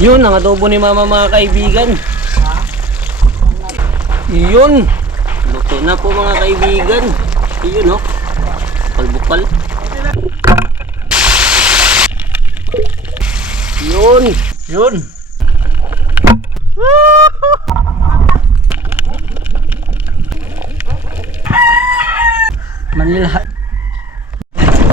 Yun, ang adobo ni mama mga kaibigan. Yun. Luto na po mga kaibigan. Yun oh. Bukal-bukal. Yun. Yun. Manila.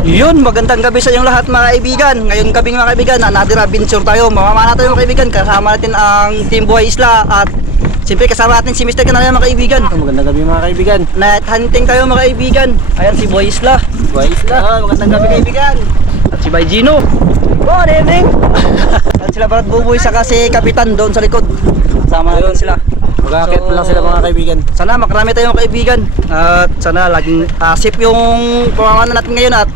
Yun, magandang gabi sa inyong lahat mga kaibigan. Ngayon gabi mga kaibigan, another adventure tayo. Mamamana tayo mga kaibigan. Kasama natin ang Team Buhay Isla. At siyempre kasama natin si Mr. Kanala mga kaibigan. Magandang gabi mga kaibigan. Night hunting tayo mga kaibigan. Ayan si Buhay Isla. Buhay Isla. Magandang gabi kaibigan. At si Bay Gino. Good evening. At sila Brad Buboy saka si Kapitan doon sa likod. Sama natin sila. Mag-aakit lang sila mga kaibigan. Sana makarami tayong kaibigan. At sana laging safe yung pamamanan natin ngayon. At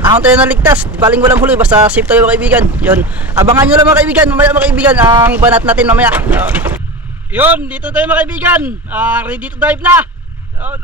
ahon tayo na ligtas. Baling walang huli. Basta safe tayo mga kaibigan. Yun. Abangan nyo lang mga kaibigan. Mamaya mga kaibigan. Ang banat natin mamaya. Yun. Dito tayo mga kaibigan. Ready to dive na. Yun.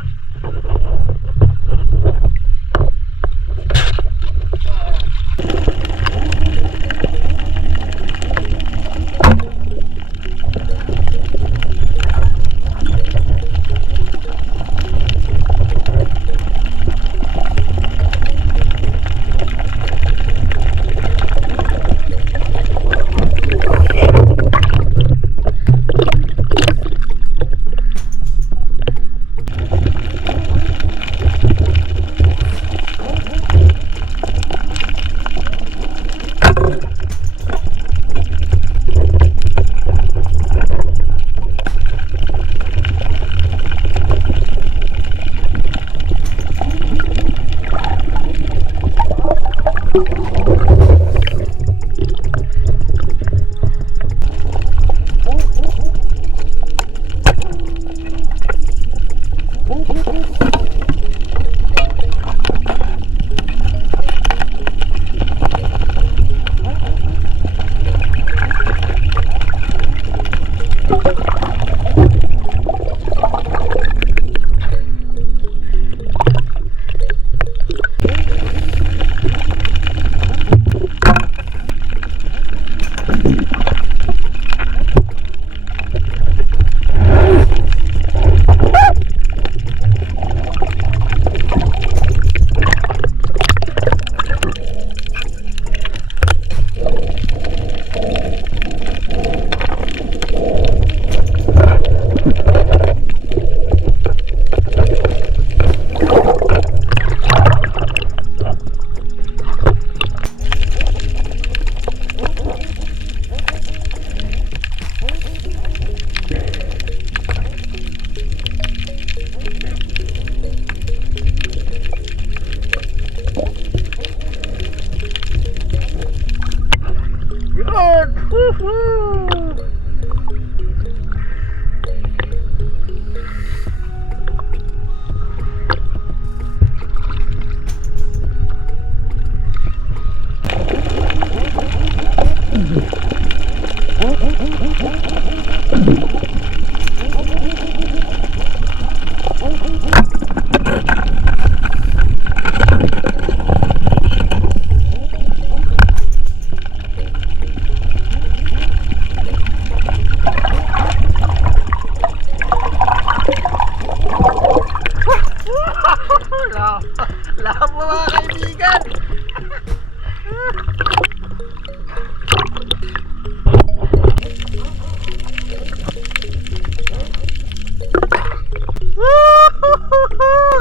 Labo mga kaibigan.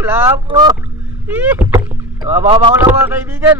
Labo. Mababa ko lang mga kaibigan.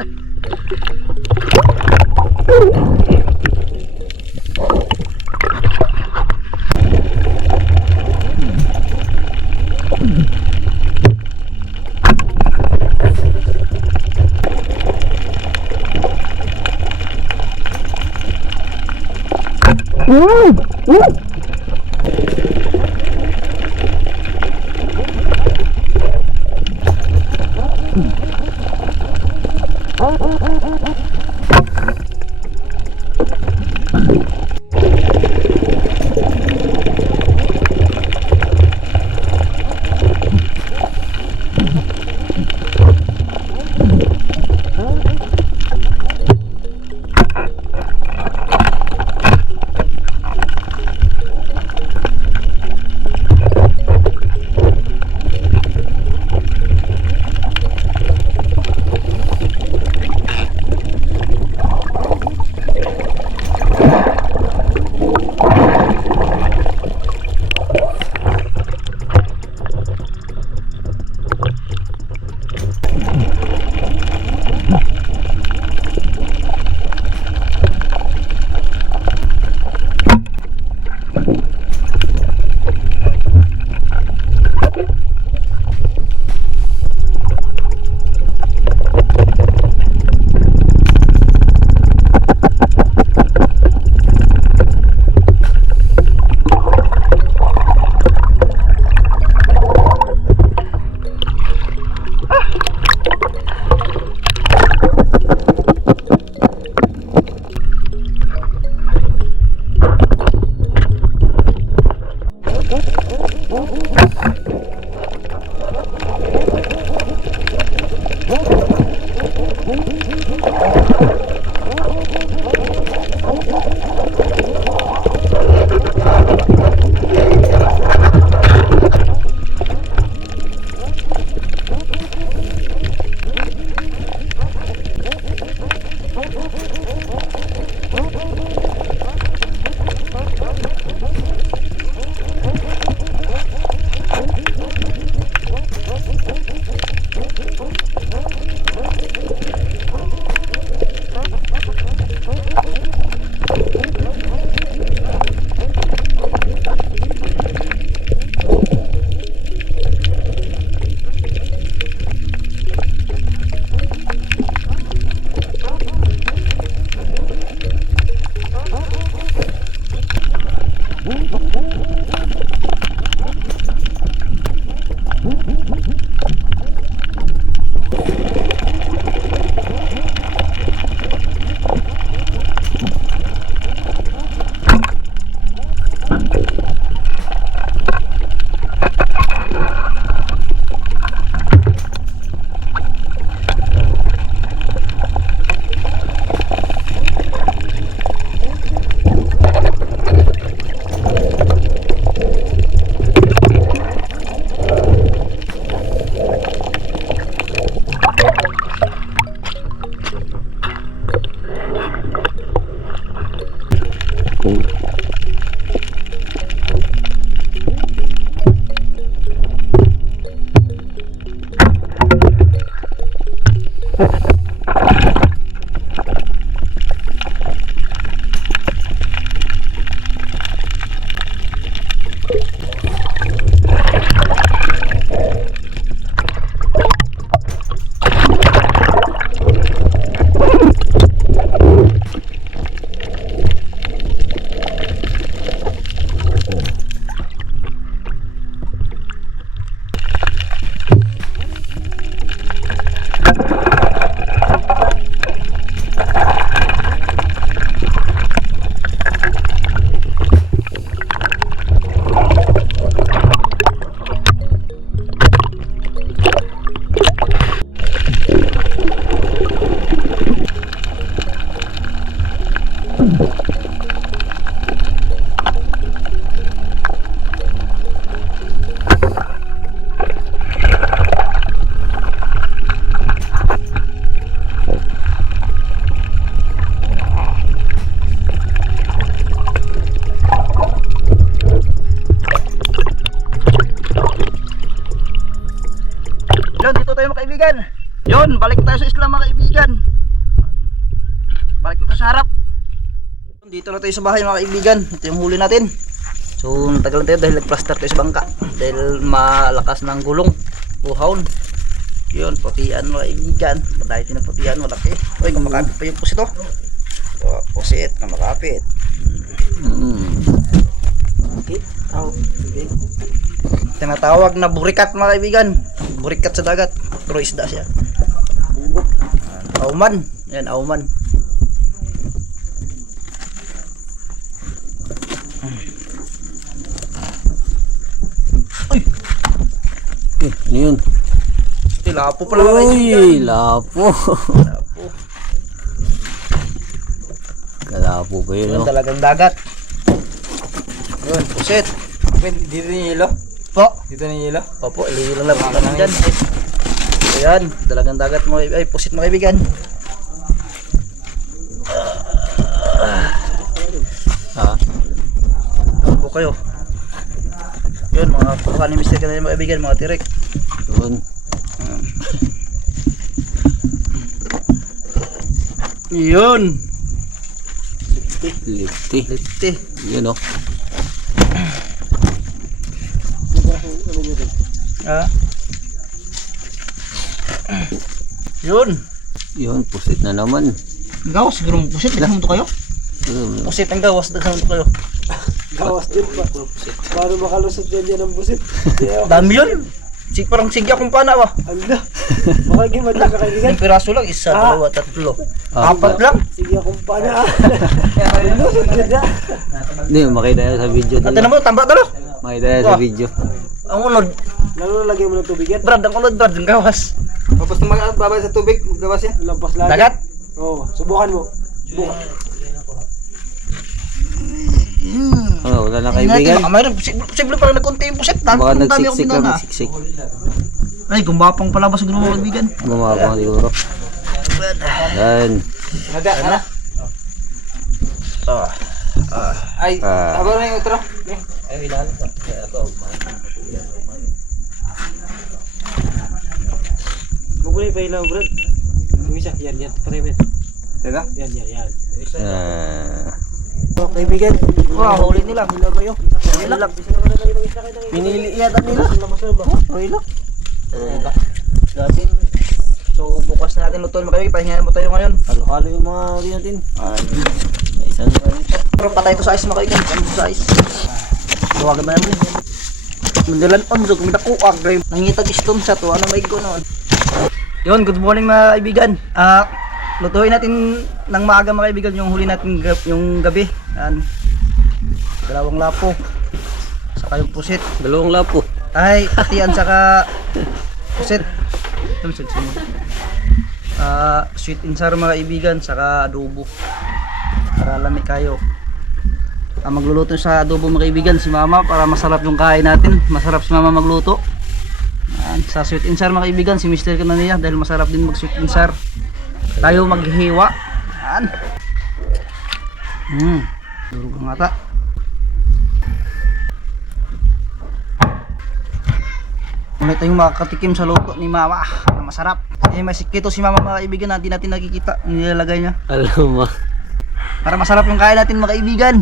Yun, dito tayo mga kaibigan. Yun, balik tayo sa isla mga kaibigan. Balik tayo sa harap. Dito na tayo sa bahay mga kaibigan. Ito yung huli natin. So natagal tayo dahil nag-plaster tayo sa bangka. Dahil malakas ng gulong. Buhawn. Yun, putian mga kaibigan. Dahil tinaputian, malaki. Uy, kumakapit pa yung pusit oh. Pusit, kumakapit. Okay. Okay. Tinatawag na burikat mga kaibigan. Burikat sa dagat. Pero isda siya. Auman. Yan, auman. Ano yun? Lapo pala mga kaibigan. Uy, lapo. Lapo. Kalapo pa yun, Yun no? talagang dagat. Yun, pusit. Dito na yung yelo? Po. Dito na yung yelo? Opo, ililang lang po kami dyan. Ayan, dalagang dagat mga kaibigan. Ay, pusit mga kaibigan. Ha? Tambo kayo. Yun, mga kuha ni Mr. Kanay mga kaibigan, mga tirek. Yun. Yun. Lifty. Lipti. Yun, no? Ha? Yun. Yun, pusit na naman. Gawas, siguro mo pusit. Daghan mo to kayo? Yun. Pusit ang gawas, daghan mo to kayo. Gawas din pa. Paano makalusot yan ang busit? Dami yun. Parang sige akong pana ba? Ala. Baka gimad lang kakaibigan. Yung piraso lang, isa, dalawa, tatlo. Apat. Apat lang. Sige akong pana. Lusot yan na. Hindi, makita yan sa video. At mo, tamba talo. Makita yan sa video. Ang unod, Lalo na lagyan mo ng tubig yan. Brad, ang unod, Brad, ang gawas. Tapos na magbabay sa tubig, gawas yan. Lampas lagi. Dagat? Oo, subukan mo. Subukan. Ano, wala na kaibigan? Mayroon, posible parang nagkunti yung pusit. Baka Dami akong nagsiksik lang, binana. nagsiksik. Ay, gumbapang pala ba sa mga kaibigan? Gumapang siguro. Yan. Naga, ano? Ay, habang na yung utro. Ay, ilan? Bubulay pa ilaw, bro. Yung isa, yan, patay mo yan. Teka? Yan. Ah, Kaibigan. Wow, huli nila. Hula ba yun? Nilak. Pinili yata nila. Nilak. Dati. So, bukas natin lutuin mga kaibigan. Pahingahan mo tayo ngayon. halo-halo yung mga rin natin. Isang Pero patay ko sa ice mga kaibigan. Patay ko sa ice. Tawagan mo naman. Mandalan on, so kumita ko agray. Nangitag stone sa to. Ano may ko noon? Yun, good morning mga kaibigan. Lutuin natin ng maaga mga kaibigan yung huli natin yung gabi. Yan. Dalawang lapo. Saka yung pusit. dalawang lapo. Ay, patian saka pusit. Sweet and sour mga kaibigan, saka adobo. Para lamig kayo. Magluluto sa adobo mga kaibigan si mama para masarap yung kain natin. Masarap si mama magluto. Sa sweet and sour mga kaibigan si Mr. Kananiya dahil masarap din mag sweet and sour. Tayo maghiwa. Durog ang ata. Muna tayong makakatikim sa luto ni Mama. Masarap. Eh, may sikito si Mama mga kaibigan na hindi natin nakikita. Nilalagay niya. Alam mo. Para masarap yung kain natin mga kaibigan.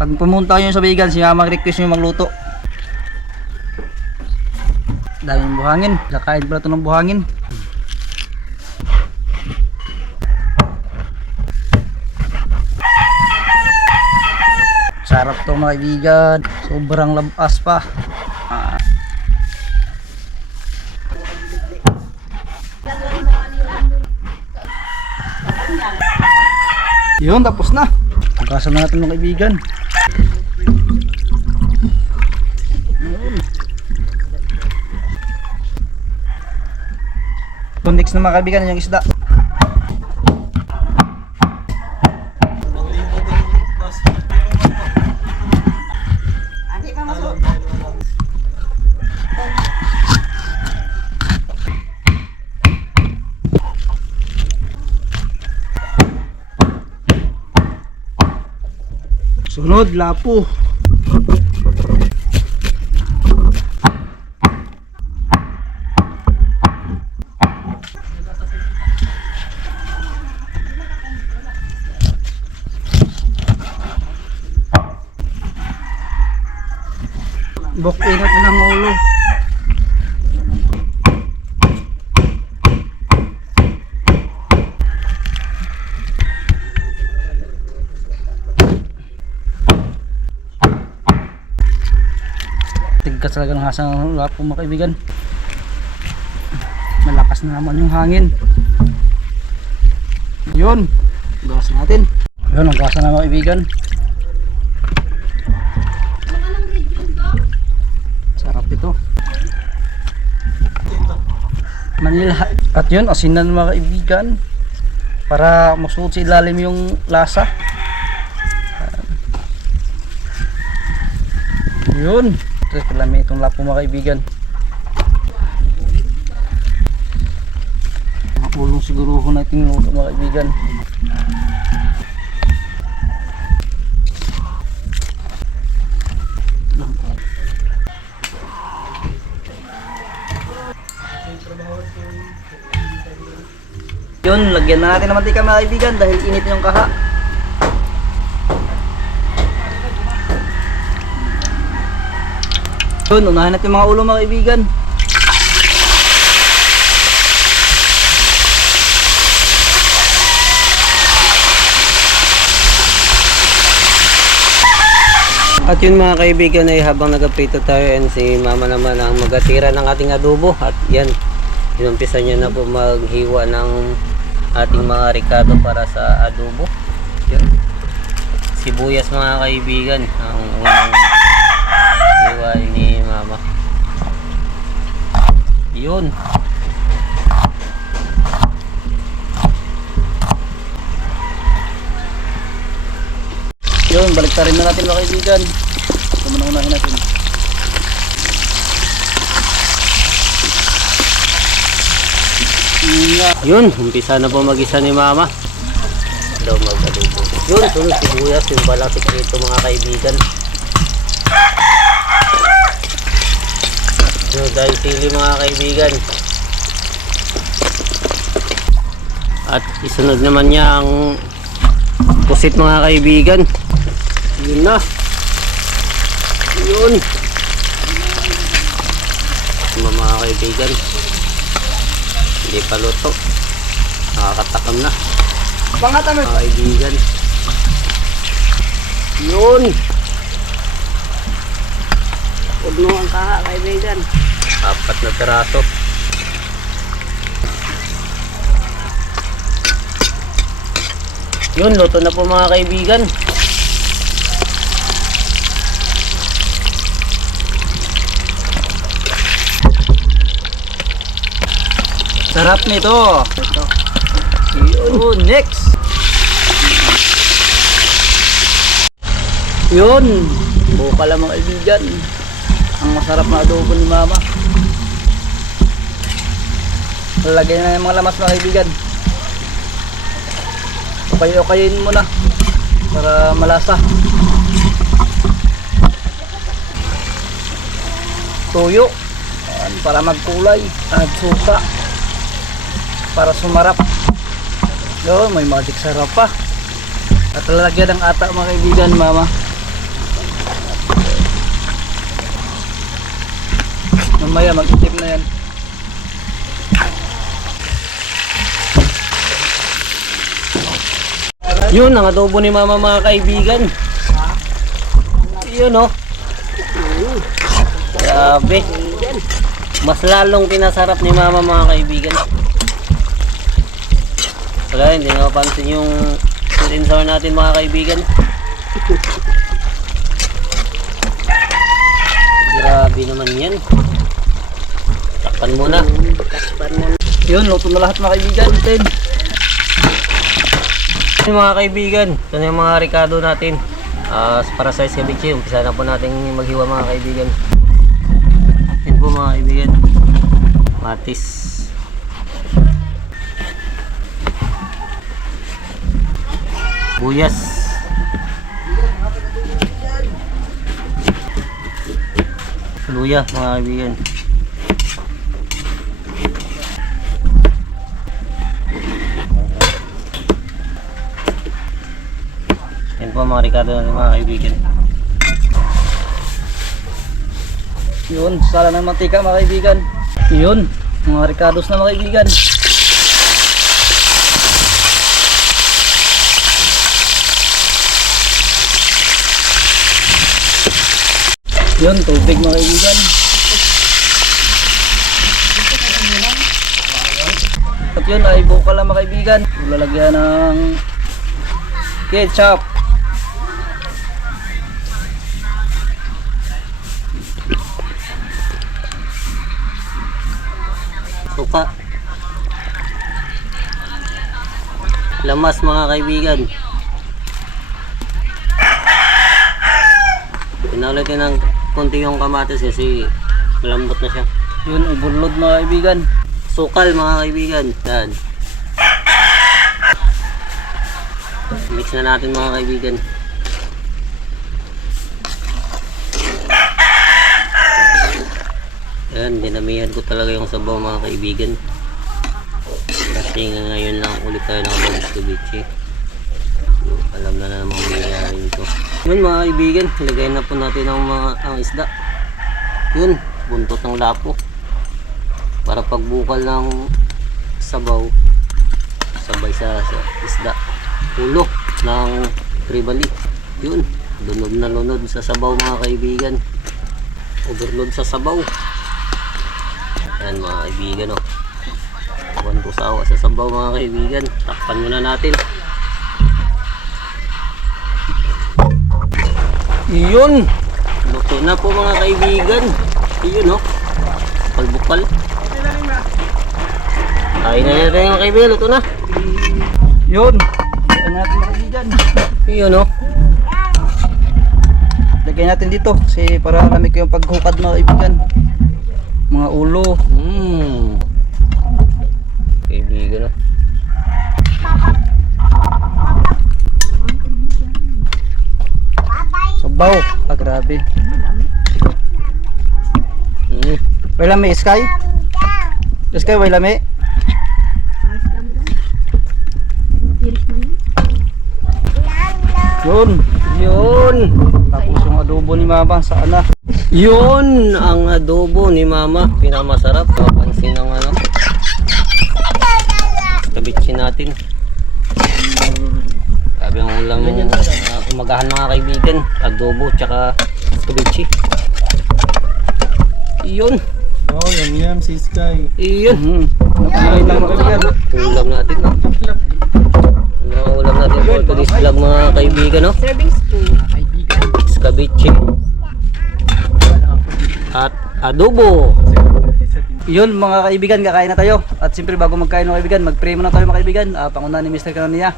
Pag pumunta kayo sa Bigan, si Mama request nyo magluto. Daming buhangin. Kakain pala ito ng buhangin. Sarap to mga kaibigan. Sobrang labas pa. Yun, tapos na. Pagkasan na natin mga kaibigan. Yun. So, next na mga kaibigan yung isda. Sunod, lapo. Bok-inat na ng ulo. Tigkas talaga ng hasang lapo mga kaibigan. Malakas na naman yung hangin. Yun, gas natin. Yun, ang gasa na mga kaibigan. Sarap ito. Manila. At yun, asinan mga kaibigan. Para masuot sa ilalim yung lasa. Yun. Tres palami itong lapo mga kaibigan. Makulong siguro natin luto mga kaibigan. Yun, lagyan na natin ng mantika mga kaibigan dahil init yung kaha. Yun, unahin natin mga ulo mga kaibigan. At yun mga kaibigan ay habang nagaprito tayo and si Mama naman ang magatira ng ating adobo. At yan, inumpisa niya na po maghiwa ng ating mga ricado para sa adobo. Yun. Sibuyas mga kaibigan ang unang hiwa ni Mama. Yun. Yun, balik rin na natin mga kaibigan. Ito muna unahin natin. Yun, umpisa na po mag-isa ni Mama. Daw mag-adobo. Yun, sunod sibuyas. Yung palang sikreto mga kaibigan. So, dahil sili mga kaibigan. At isunod naman niya ang pusit mga kaibigan. Yun na. Yun. Mga kaibigan. Hindi pa luto. Nakakatakam na. Pangata mo. Mga kaibigan. Yun. Udno ang kaha kaibigan. 4 na piraso. Yun, luto na po mga kaibigan. Sarap nito. Ito. Yun, next. Yun. Buka lang mga kaibigan. Ang masarap na adobo ni Mama. Lalagyan na yung mga lamas mga kaibigan. Papay-okayin mo na para malasa. Tuyo. Ayan, para magkulay. At suka. Para sumarap. Yun, may magic sarap pa. At lalagyan ng ata mga kaibigan, mama. Mamaya mag-itim na yan. Yun ang adobo ni mama mga kaibigan. Yun oh. Grabe. Mas lalong pinasarap ni mama mga kaibigan. Wala, hindi na mapansin yung sweet and sour natin mga kaibigan. Grabe naman yan. Takpan muna. Yun, luto na lahat mga kaibigan. Ten. Mga kaibigan, ito na yung mga ricado natin. Para sa ceviche, umpisa na po natin maghiwa mga kaibigan. Yan po mga kaibigan. Matis. Buyas. Luya mga kaibigan. Yan po mga ricado natin mga kaibigan. Yun, sala ng mantika mga kaibigan. Yun, mga ricados na mga kaibigan. Yun, tubig mga kaibigan. At yun ay bukal lang mga kaibigan. Lalagyan ng ketchup. Suka. Lamas mga kaibigan. Pinaulitin ng konti yung kamatis kasi malambot na siya. Yun, overload mga kaibigan. Sukal mga kaibigan. Yan. Mix na natin mga kaibigan. Yan, dinamihan ko talaga yung sabaw mga kaibigan. Kasi ngayon lang ulit tayo nakapag-ceviche. Alam na naman mangyayari nito. Yun mga kaibigan, ilagay na po natin ang isda. Yun, buntot ng lapo. Para pagbukal ng sabaw, sabay sa isda. Ulo ng tribali. Yun, lunod na lunod sa sabaw mga kaibigan. Overload sa sabaw. Yan mga kaibigan oh. Buwan ko sawa sa sabaw mga kaibigan. Takpan muna natin. Yun. Luto na po mga kaibigan. Yun oh. Bukal-bukal. Kain na natin mga kaibigan. Luto na. Yun, lagyan natin mga kaibigan. Yun oh. Lagyan natin dito kasi para lamig ko yung paghukad mga kaibigan. Mga ulo. Kaibigan oh. Sabaw. Ah, grabe. May lami, Sky? Sky, may lami? Yun. Yun. Tapos yung adobo ni mama, saan na? Yun ang adobo ni mama. Pinamasarap. Papansin ng ano. Ceviche natin. Sabi ang ulam umagahan mga kaibigan. Adobo tsaka ceviche. Yun. Oh, yan si Sky. Yun. Ay lang mga kaibigan. Ulam natin. Ulam natin po. Today's vlog mga kaibigan. No? Serving spoon. Ceviche. At adobo. Yun mga kaibigan, kakain na tayo. At siyempre bago magkain mga kaibigan, mag-pray muna tayo mga kaibigan. Panguna ni Mr. Kanania.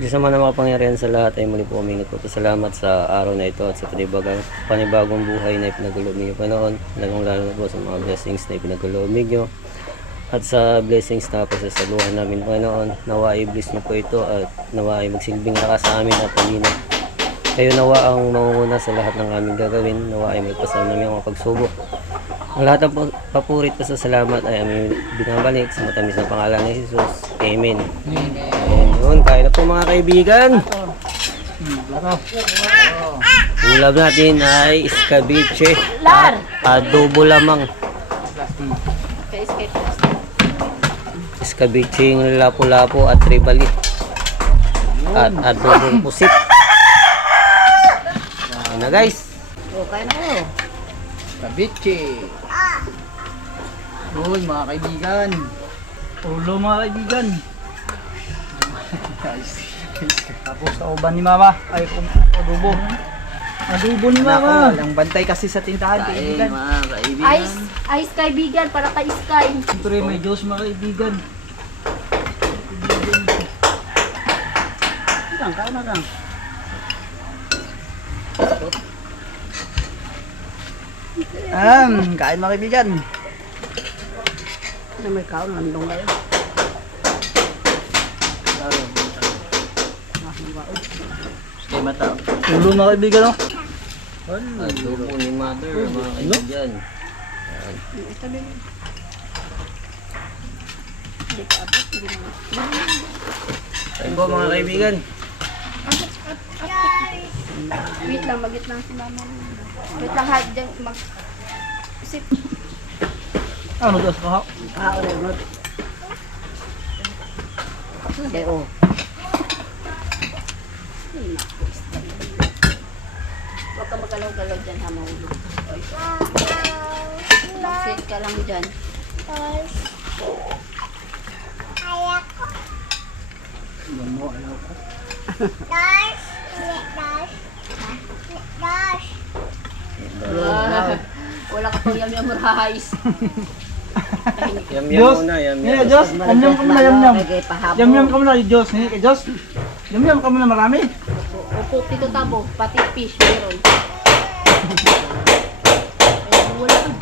Diyos naman ang makapangyarihan sa lahat ay muli po humingi po. Salamat sa araw na ito at sa panibagong buhay na ipinagulog niyo pa noon. Lalong lalo na po sa mga blessings na ipinagulog niyo. at sa blessings na pasasaluhan namin, Panginoon. Nawa i-bless niyo po ito at nawa ay magsilbing lakas sa amin at panginoon. Kayo nawa ang mangunguna sa lahat ng aming gagawin. Nawa ay magpasal namin ang mga pagsubok. Ang lahat ng papurit pa sa salamat ay aming binabalik sa matamis na pangalan ni Jesus. Amen. Ayun, kain na po mga kaibigan. Ulam natin ay escabeche at adobo lamang. Escabeche ng lapu-lapu at tribali at adobong pusit. Ayun na guys. Okay na ko. Kabichi. Yun mga kaibigan. Ulo mga kaibigan. Guys. Tapos sa uban ni mama. Ay kung adobo. Adobo ni mama. Walang bantay kasi sa tindahan kaibigan. Mga kaibigan. Ice kaibigan para kay Sky. Siyempre may Diyos mga kaibigan. Kain na lang. Kain mga kaibigan. Na may kaon nandong kayo. Stay mata. Ulo mga kaibigan oh. Adobo ni mother mga kaibigan. Ayun po mga kaibigan. Wait lang, magit lang si mama. Wait lang ha, dyan mag... Sip. Ano das ka ha? Ulit. Okay, oh. Huwag ka magalaw-galaw dyan ha, mahulog. Mag-sit ka lang dyan. Wala ka pang yam-yam rice. Yam-yam muna, yam-yam. Hindi, Diyos. Yam-yam ka muna, yam-yam. Yam-yam ka muna, Diyos. Hindi, kay Diyos. Yam-yam ka muna marami. Opo, Tito Tabo, pati fish meron. Wala kang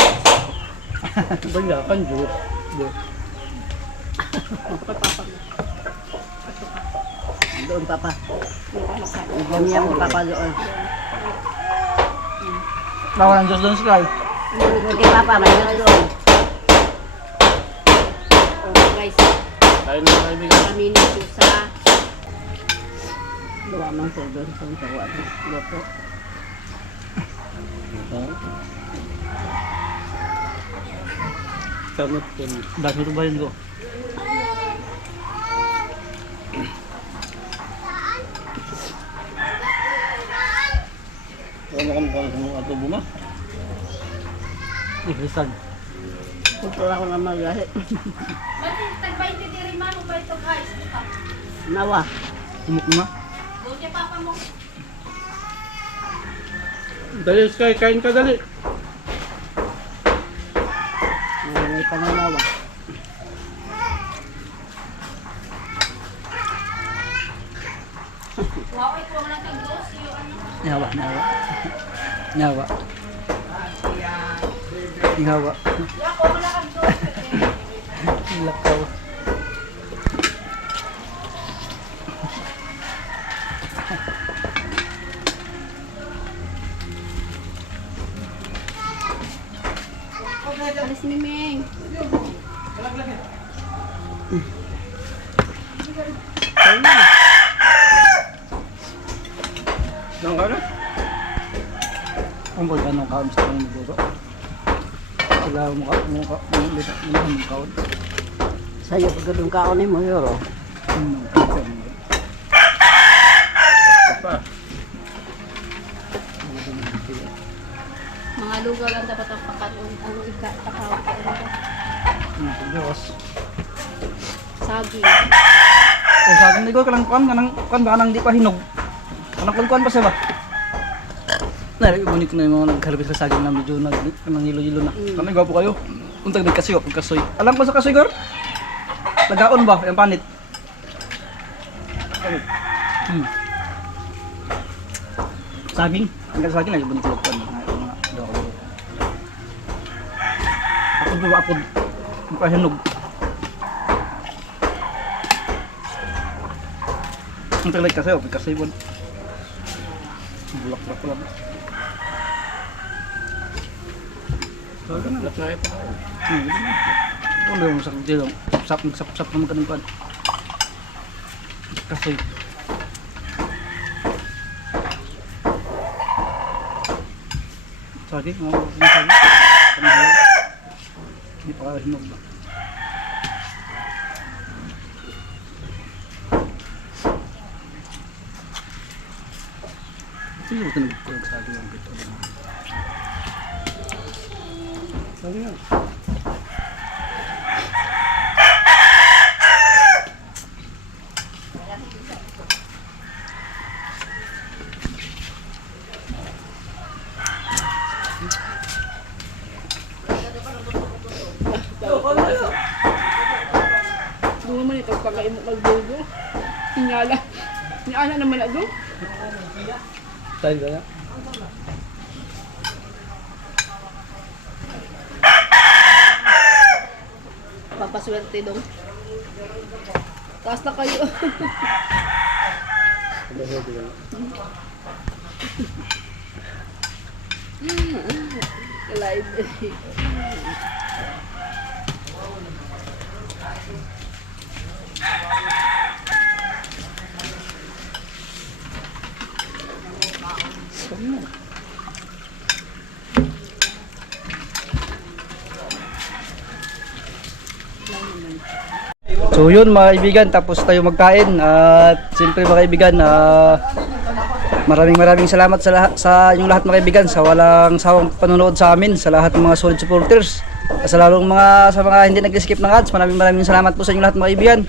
Bala kan, Diyos. doon, Papa. Yam-yam mo, Papa, doon. Tawa ng Diyos doon, Sky. Okay, Papa, may doon. Oh, guys. Kain na kaibigan. Kami nito sa... Luwa mang sa doon, sa tawa. Luto. Sarap po. Das mo ito ba yun ko? Ano ka mukha sa mga adobo mo? Ikrisan. Puto ako na magalit. Nawa. Umuk na. Dali, Sky. Kain ka, dali. May pananawa. Nyawa. Nyawa. Nyawa. Lakaw. Alis ni Ming. Nang ka na? Kung baga nung kaon sa kanyang buro. Sila mukha kaon. Sa'yo, pag ganun kaon mo, yoro. Mga lugaw lang dapat ang pakaon. Ano ikatakaw ka ano? Diyos. Saging. O sa akin, ikaw kanang kuan ba kanang di pa hinog. Kanang kuan pa siya ba? Narinig ko na yung mga nagharapit sa saging na medyo kanang hilo-hilo na. Kanang gwapo kayo. Untag nagkasoy, pagkasoy. Alam ko sa kasoy, Gor? Lagaon ba? Yung panit. Saging. Ang saging lagi bunit lupan. Apod ba apod? Mukha hinog. Ang talag kasi, okay kasi yun. Bulak-bulak lang. Ano yung sakit dito? Sap naman ka ng pan. Kasi sorry, hindi pa hinog ba? Siguro ito nagsabi yung bito. Sorry nga. Doon naman ito, kakain mo magdugo. Tingala. Tingala naman na doon. Tayo ba na? Papaswerte dong. Taas na kayo. Live. So yun mga kaibigan, tapos tayo magkain at siyempre mga kaibigan, maraming salamat sa inyong lahat mga kaibigan sa walang sawang panonood sa amin, sa lahat ng mga solid supporters, sa lalong sa mga hindi nag-skip ng ads. Maraming salamat po sa inyong lahat mga kaibigan,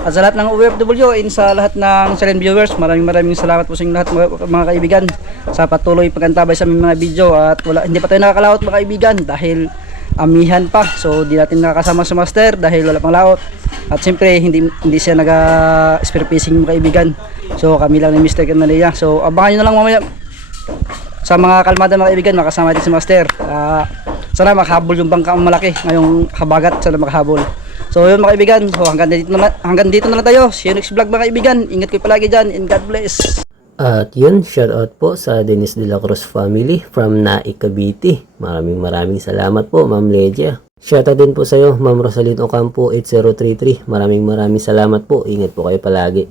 at sa lahat ng OFW and sa lahat ng silent viewers, maraming salamat po sa inyong lahat mga kaibigan sa patuloy pag-antabay sa aming mga video. At hindi pa tayo nakakalawot mga kaibigan dahil amihan pa, so di natin nakakasama sa master dahil wala pang laot. At siyempre hindi siya spear fishing mga kaibigan, so kami lang ni Mr. Canalea. So abangan nyo na lang mamaya sa mga kalmada mga kaibigan, makasama din si master. Sana makahabol yung bangka ang malaki ngayong habagat, sana makahabol. So yun mga kaibigan, so hanggang dito na lang tayo. See you next vlog mga kaibigan, ingat kayo palagi dyan and God bless. At yun, shoutout po sa Dennis de la Cruz family from Naik, Cavite. Maraming salamat po, Ma'am Legia. Shoutout din po sa iyo, Ma'am Rosalyn Ocampo 8033. Maraming salamat po. Ingat po kayo palagi.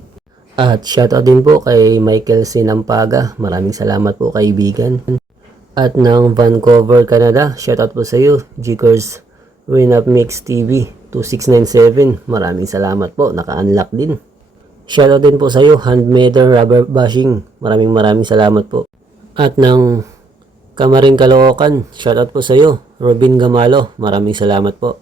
At shoutout din po kay Michael Sinampaga. Maraming salamat po kaibigan. At ng Vancouver, Canada, shoutout po sa iyo, Jikers Winup Mix TV 2697. Maraming salamat po. Naka-unlock din. Shoutout din po sa iyo, Handmaiden Rubber Bashing. Maraming salamat po. At ng Kamarin Caloocan, shoutout po sa iyo, Robin Gamalo. Maraming salamat po.